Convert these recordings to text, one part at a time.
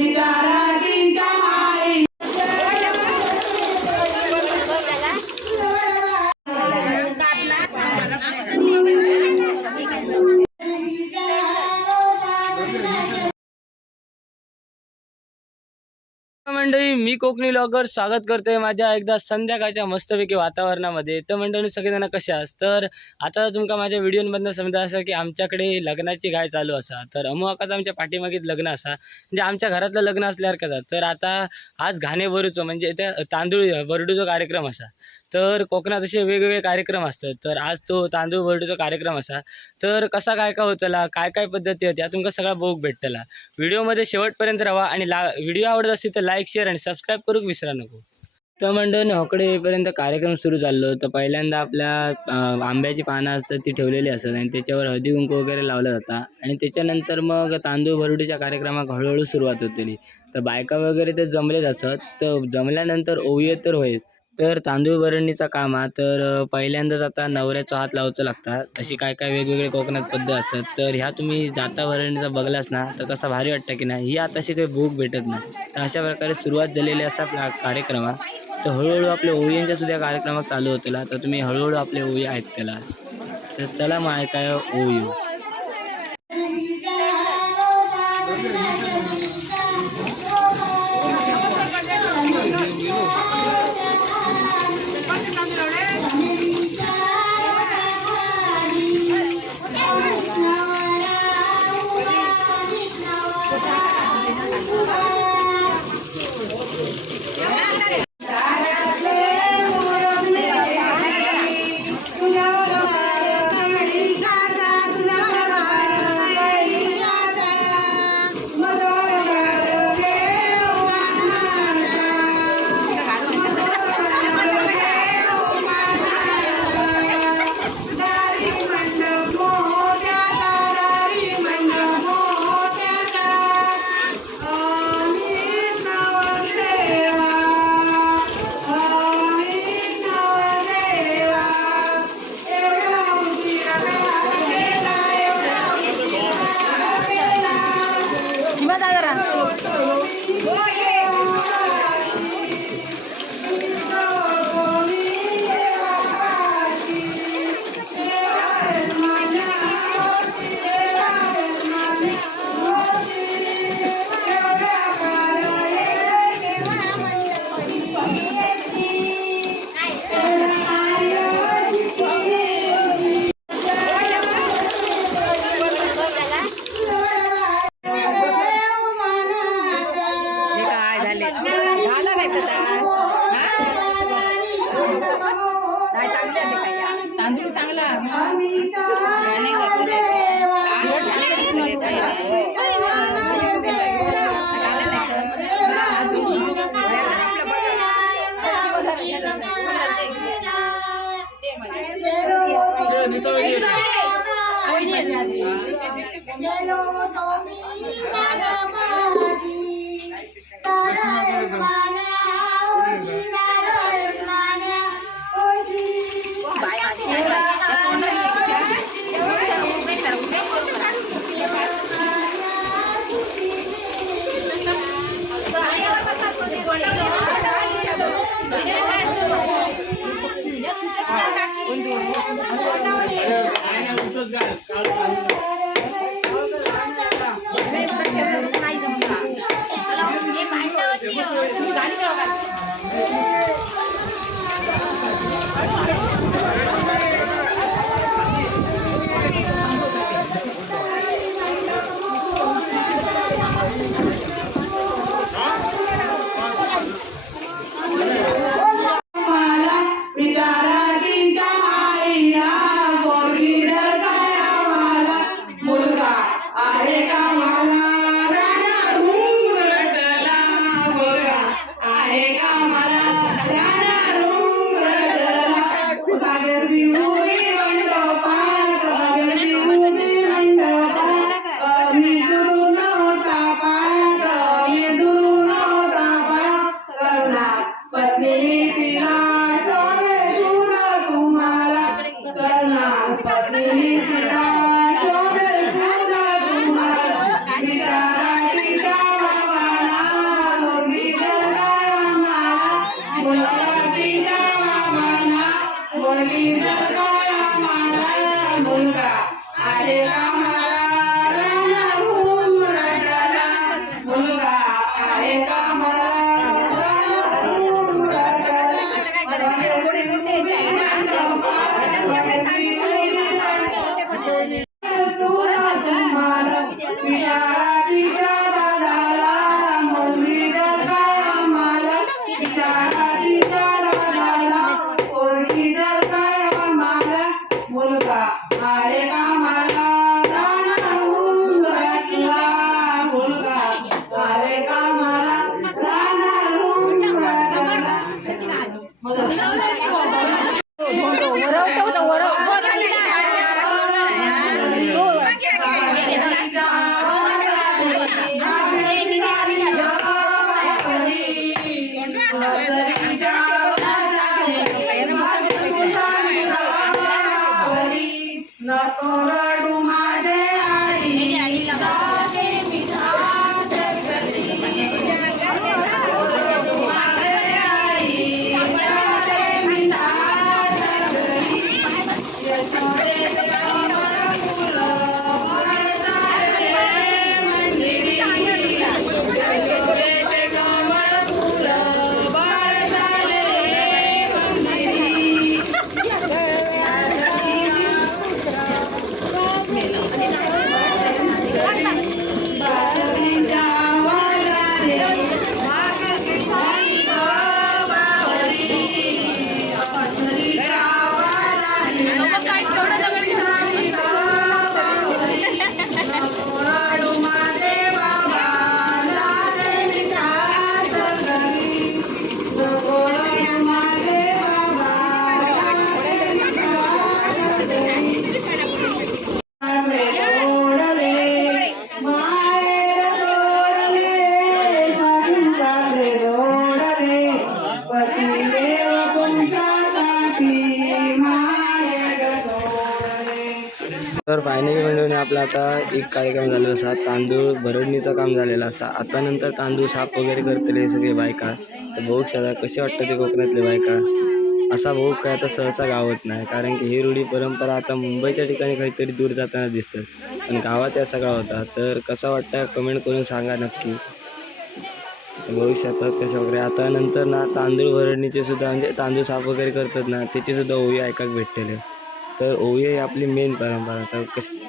विचारांच्या मी कोकणी लॉगर स्वागत करतोय माझ्या एकदा संध्याकाळच्या मस्तपैकी वातावरणामध्ये. तर मंडळी सगळेजण कसे आहात? तर आता तुमका माझ्या व्हिडिओमधनं समजा असं की आमच्याकडे लग्नाची गाय चालू असा. तर अमुकाचं आमच्या पाठीमागीत लग्न असा. म्हणजे आमच्या घरातलं लग्न असल्यासारखं तर आता आज घाणे भरूचो म्हणजे त्या तांदूळ भरडूचो कार्यक्रम असा. तर कोकणात असे वेगवेगळे कार्यक्रम असतात. तर आज तो तांदूळ भरडूचा कार्यक्रम असा. तर कसा काय काय होतला काय काय पद्धती होत्या? तुमका सगळा बघूक भेटतला. व्हिडिओमध्ये शेवटपर्यंत राहा आणि ला व्हिडिओ आवडत असेल तर लाईक शेअर आणि सबस्क्राईब करूक विसरा नको. तर मंडळी हकडे येईपर्यंत कार्यक्रम सुरू झालो तर पहिल्यांदा आपल्या आंब्याची पानं असतात ती ठेवलेली असतात आणि त्याच्यावर हळदी कुंकू वगैरे लावला जाता. आणि त्याच्यानंतर मग तांदूळ भरडीच्या कार्यक्रमाक हळूहळू सुरुवात होतली. तर बायका वगैरे ते जमलेच असत. तर जमल्यानंतर ओविय तर होईल तर तांदूळ भरणीचा काम हा तर पहिल्यांदाच आता नवऱ्याचा हात लावचो लागता. अशी काय काय वेगवेगळे कोकणात पद्धत असतात. तर ह्या तुम्ही जाता भरणीचा बघलास ना तर कसा भारी वाटतं की नाही? ही आता अशी काही भूक भेटत नाही. तर अशा प्रकारे सुरुवात झालेली असा आपला कार्यक्रम तर हळूहळू आपल्या ओळींच्या सुद्धा कार्यक्रमात चालू होतला तर तुम्ही हळूहळू आपले ओळी ऐकतला तर चला मग ऐकाय ओळी Hare Krishna. फायनली म्हणून आपला आता एक कार्यक्रम झाला असा. तांदूळ भरडणीचं काम झालेलं असा. आता नंतर तांदूळ साफ वगैरे करतले सगळे बायका. तर भाऊ शकता कसे वाटतं ते कोकणातले बायका? असा भाऊ काय आता सहसा गावात नाही. कारण की ही रूढी परंपरा आता मुंबईच्या ठिकाणी काहीतरी दूर जाताना दिसतात. पण गावात या सगळा होता. तर कसा वाटतं कमेंट करून सांगा नक्की. भविष्यातच कशा वगैरे. आता नंतर ना तांदूळ भरडणीचे सुद्धा म्हणजे तांदूळ साफ वगैरे करतात ना त्याची सुद्धा ओवी ऐकायला भेटतेले. तर ओवी ही आपली मेन परंपरा. तर कसं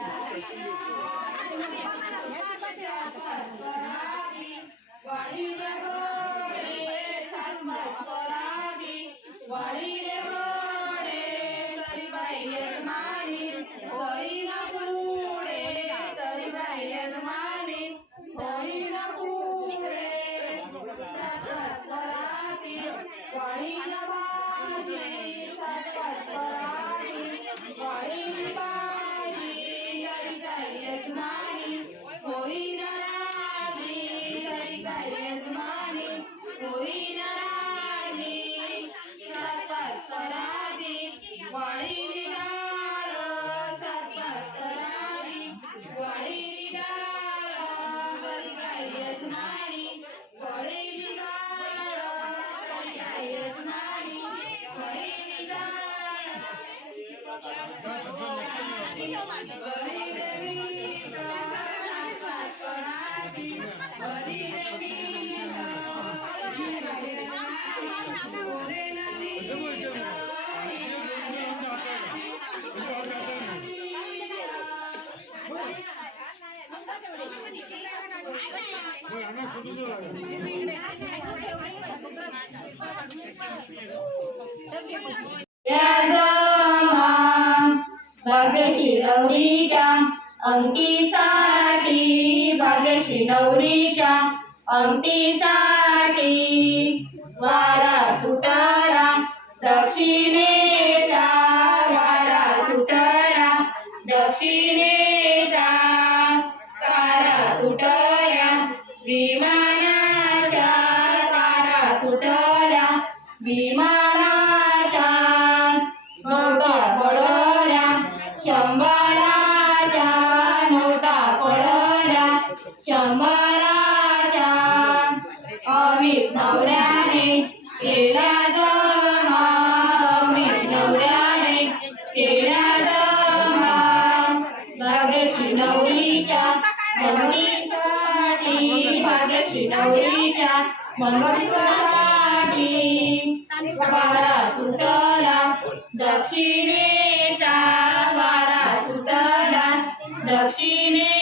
नवरीच्या अंगठीसाठी भाग्यशी नवरीच्या अंगठीसाठी वारा सुटारा दक्षिणेचा वारा सुटारा दक्षिणेचा तारा तुटल्या Be my. नवरीच्या वारा सुटला दक्षिणेचा वारा सुटला दक्षिणे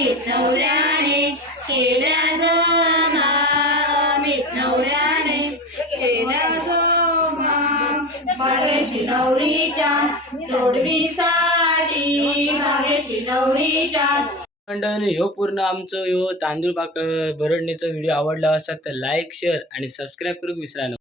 अमित नवऱ्याने केल्या जमा. अमित नवऱ्याने केल्या जमा. भाग्यश्री नवरीच्या जोडवीसाठी भाग्यश्री नवरीच्या मंडळी ह्यो पूर्ण आमचं ह्यो तांदूळ पाक भरडणीचा व्हिडिओ आवडला असेल तर लाईक शेअर आणि सबस्क्राईब करूक विसरा